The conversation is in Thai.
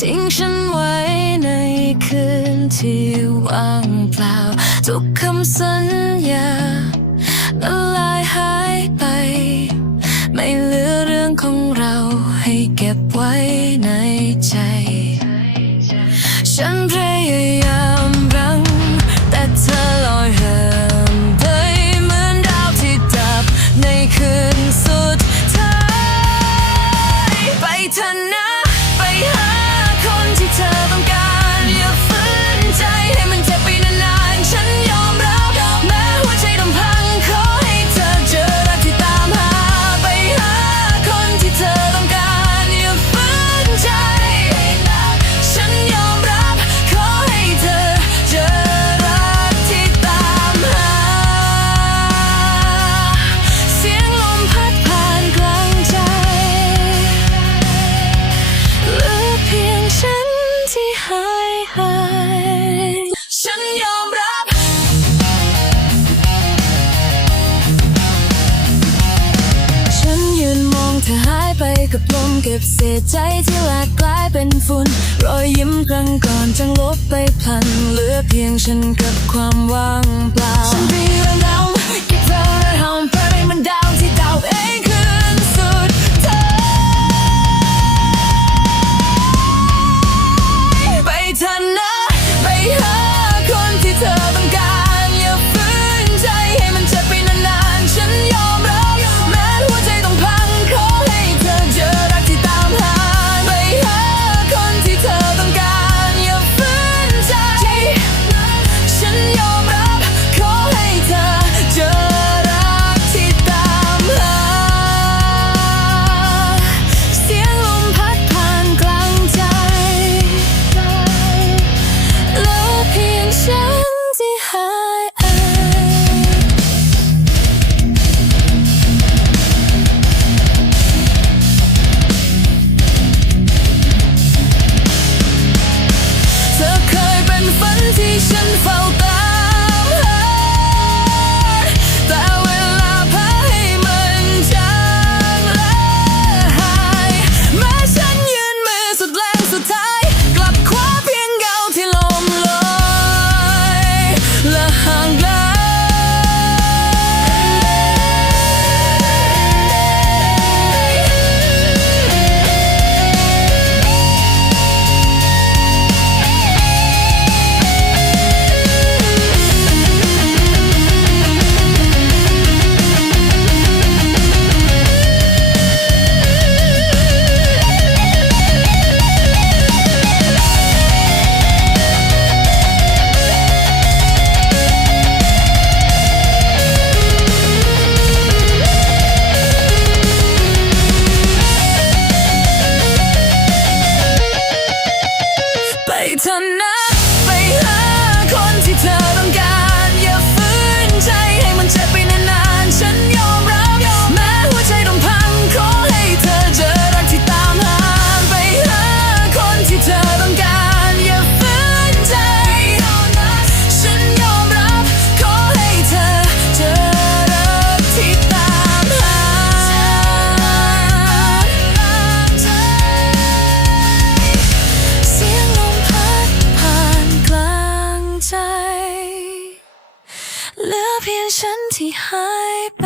ทิ้งฉันไว้ในคืนที่ว่างเปล่า ทุกคำสัญญาละลายหายไป ไม่เหลือเรื่องของเราให้เก็บไว้ในใจ ฉัน กับลมเก็บเศษใจที่แหลกกลายเป็นฝุ่น รอยยิ้มครั้งก่อนจางลบไปพลัน เหลือเพียงฉันกับความว่างเปล่าฉันรีระนาว เหลือเพียงฉันที่หายไป